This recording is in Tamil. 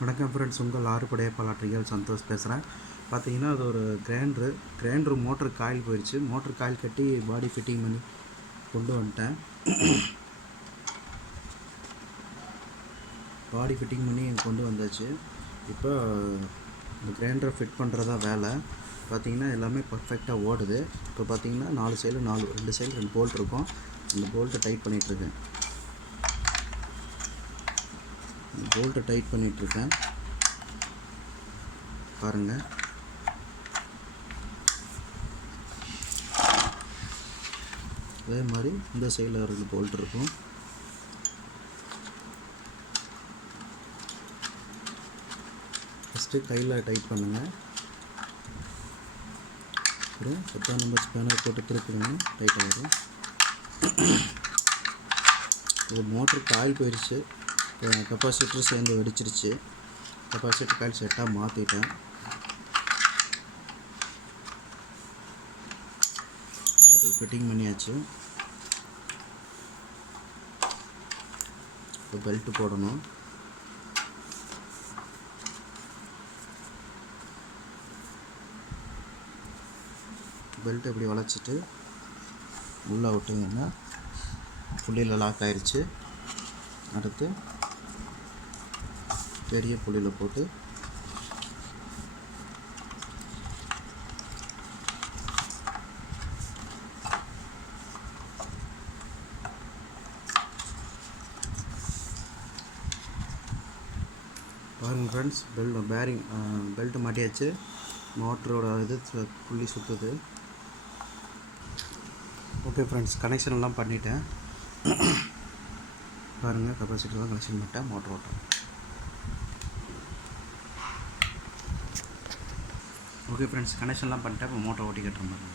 வணக்கம் ஃப்ரெண்ட்ஸ், உங்கள் ஆறுபடைய பாலாற்றிகள் சந்தோஷ் பேசுகிறேன். பார்த்தீங்கன்னா அது ஒரு கிரைண்டரு மோட்ரு காயில் போயிடுச்சு. மோட்ரு காயில் கட்டி பாடி ஃபிட்டிங் பண்ணி கொண்டு வந்துட்டேன். பாடி ஃபிட்டிங் பண்ணி கொண்டு வந்தாச்சு. இப்போ இந்த கிரைண்டரை ஃபிட் பண்ணுறதா வேலை. பார்த்திங்கன்னா எல்லாமே பர்ஃபெக்டாக ஓடுது. இப்போ பார்த்திங்கன்னா 4 சைடு 2 சைடு 2 போல்ட் இருக்கும். அந்த போல்ட்டை டைட் பண்ணிகிட்ருக்கேன். பாருங்கள். அதே மாதிரி இந்த சைடில் 2 போல்ட் இருக்கும். ஃபஸ்ட்டு கையில் டைட் பண்ணுங்கள். அப்புறம் 10ஆம் நம்பர் ஸ்பேனர் போட்டு திருப்பிடுங்க, டைட் ஆகிடும். இது மோட்ரு காயில் போயிடுச்சு. கெப்பாசிட்டர் சேர்ந்து வெடிச்சிருச்சு. கெப்பாசிட்டர் காயில் செட்டாக மாற்றிட்டேன். இது ஃபிட்டிங் பண்ணியாச்சு. இப்போ பெல்ட்டு போடணும். பெல்ட் இப்படி வளைச்சிட்டு உள்ளே விட்டிங்கன்னா புள்ளியில் லாக் ஆயிடுச்சு. அடுத்து பெரிய புள்ளியில் போட்டு பாருங்கள் ஃப்ரெண்ட்ஸ், பெல்ட்டு மாட்டியாச்சு. மோட்டரோட புள்ளி சுற்றுது. ஓகே ஃப்ரெண்ட்ஸ், கனெக்ஷன் எல்லாம் பண்ணிட்டேன். பாருங்கள், கெப்பாசிட்டர்லாம் கனெக்ஷன் பண்ணிட்டேன். மோட்டர் ஓட்டம். ஓகே ஃப்ரெண்ட்ஸ், கனெக்ஷன்லாம் பண்ணிட்டேன். இப்போ மோட்டர் ஓட்டி கட்டுற மாதிரி.